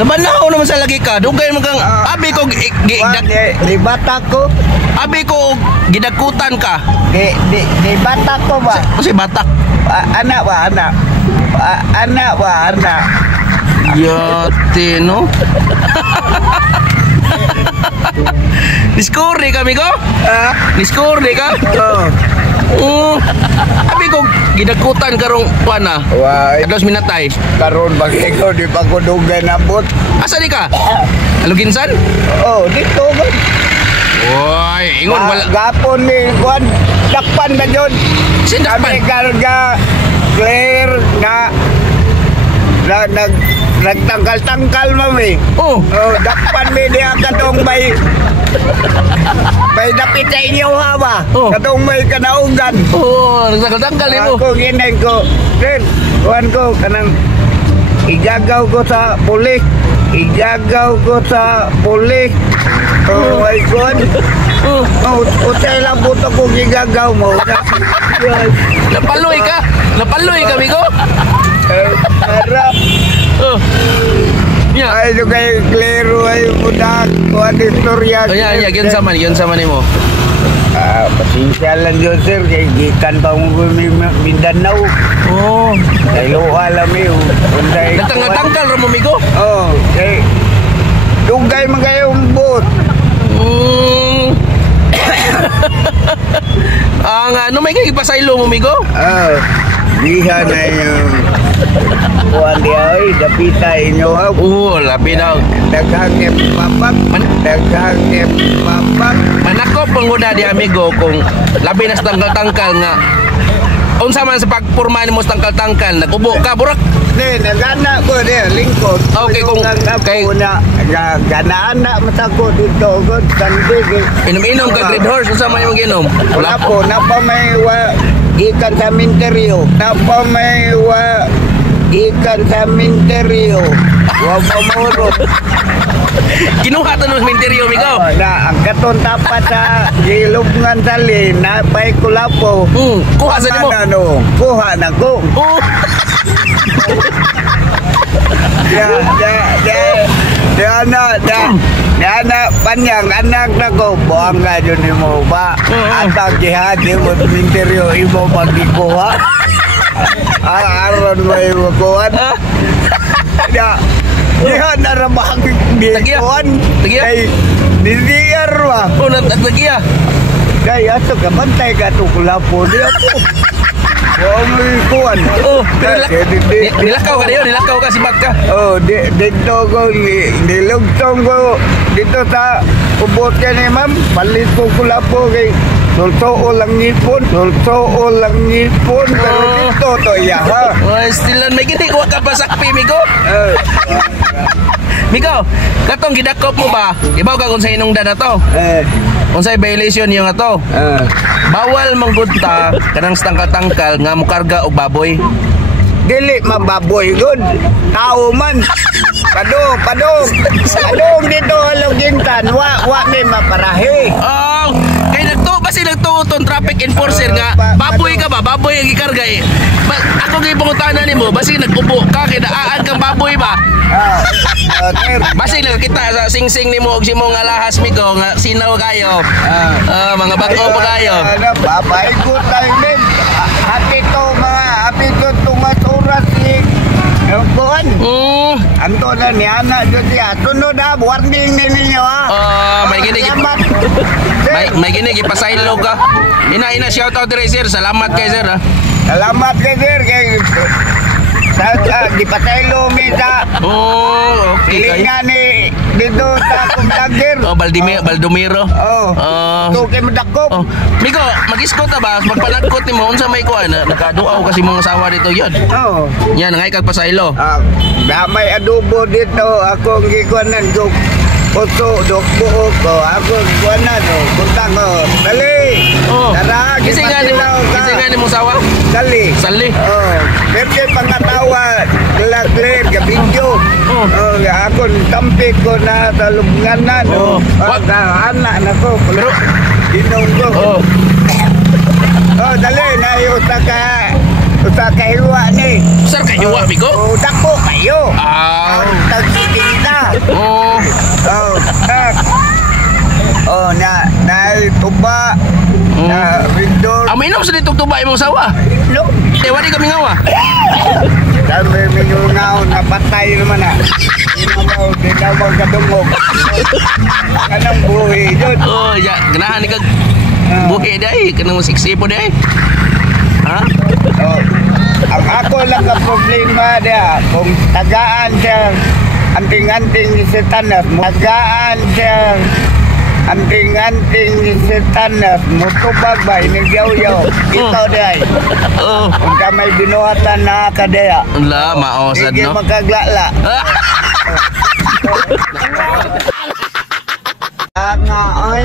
Nabanaw naman sa lagi ka. Dugay mo kang abi ko Di bata ko. abi ko gidakutan ka. Di bata ko ba? Kasi batak. Anak ba, anak? Anak ba, anak? Yate, no? Discovery kami ko? Discovery ka? Oo. Abi ko gidakutan karong kuana. Wah, Ados minatay. karon bagi ko di pa ko dugay nabot. Asa di ka? Aluginsan? Oh, dito ko. Woy, ingon wala. Gapon ni kuan dakpan na jud. Sindakpan. Kami karga clear na nagtangkal-tangkal mami. Oh. Oh, dakpan mi dia katong may dapit sa inyo ha ba? Oh. Katong may kanaugan. Oh, nagtanggal mo. Ako ginay ko. Then, kuan ko kanang igagaw ko sa pulis. Igagaw ko sa pulis. Oh my God. Oh, utay lang buto ko gigagaw mo. Napaloy ka? Napaloy kami ko? Harap. Oh. Yeah. Ay, ito kayo klaro ay budak. Kuhan istorya. Oh, yeah, yun sama ni mo. Pasensya lang yun, sir. Kaya gikan pa mo Mindanao. Oh. Kaya alam mo. Nagtanggal ro mo migo? Oh, kaya dugay magayong bot. Ang ano may kagipasaylo mo migo? Diha na yung kuhan diya ay dapita inyo ha. Labi daw. Daghangip papak. Daghangip papak. Manakop panguda di amigo kung labi na sa tangkal-tangkal nga. Unsa man sa pagporma nimo sa tangkal-tangkal, nagubo ka burak. Di, nagana ko di, lingkod. Okay, kung kay ganaan na masako dito god sandig. Inom-inom ka Red Horse unsa man imong ginom? Wala po, napa may ikan sa minteryo. Napa may ikan sa minteryo. Wa mamuro. Kinuha ta no minteryo migo. Na ang katon tapat sa gilubngan tali na pay kulapo. Kuha sa nimo. Ano, kuha na ko. Anak panjang anak na ko buang ka dyan mo ba atang jihadi mo minteryo imo magikuha aron mo imo kuhan jihad na ramahag kuhan ay didiyar wa Tagiya. kaya ato ka bantay ka ito kulapo di ako kuhan Nilakaw ka niyo, nilakaw ka si Bagka. Dito ko nilugtong ko dito sa ubot ka ni ma'am palit ko kulapo kay sulto lang ngipon pero dito to iya ha Stilan may gini ko ka pa sakpi migo. Migo, katong gidakop mo ba? Ibaw ka kung sa inong dana to. Unsay violation yung ato? Bawal manggudta kanang tangkal-tangkal nga mukarga og baboy. Dili mababoy good. Tao man. Padong dito gintan. Wa may maparahi. Oh, kay nagtuuton traffic enforcer nga baboy ka ba? Baboy ang ikarga eh. Ako gi pangutana nimo, basi nagubo ka kay daan kang baboy ba? Basi nakita sa singsing nimo og simong alahas migo nga sinaw kayo. Mga bago pa kayo. Babay ko tayo men. Happy to tumasuras ni kuan. Anto na ni ana jud ya. Tunod na warning ninyo ha. May gini gipasaylo ka. Ina shout out dire sir. Salamat kay sir ha. Salamat kay sir kay di pataylo mi sa. Okay kay. Linga ni dito sa kumdagir. Baldomiro. Tukay mo dakop. Migo, mag-iskot ta ba? Magpalagkot nimo unsa may kuan? Nakaduaw kasi mga asawa dito yun. Yan ngay kag pasaylo. Damay adobo dito ako gikuanan ko. Oto dokbo ko ako gikuanan kuntang dali. Tara Kasi nga ni mo sawa? Sali. Pero pangatawa clear ka video. Ako tampik ko na talubnganan. Anak na ko. Pero dinong ko. Dali na yung Usa ka hiwa ni. Sir kayo wa migo? Dako kayo. Tagsiting ka. Ikaw sa ditong tuba imong sawa. No. Wali kami ngawa. Dami minungaw na patay naman na. Di na mo kadungog. Kanang buhi yun. Oh, ya, ganahan ni kag buhi day, kanang siksipo day. Ha? Oh. Ang ako lang ka problema dia, kung tagaan siya, anting-anting si Tanas, tagaan siya, anting-anting si Tanas, mutubag ba, inigyaw-yaw, ikaw day. Oh. Kung ka may binuhatan na ka dia, La, maosad hindi no. makaglala. Nga ay.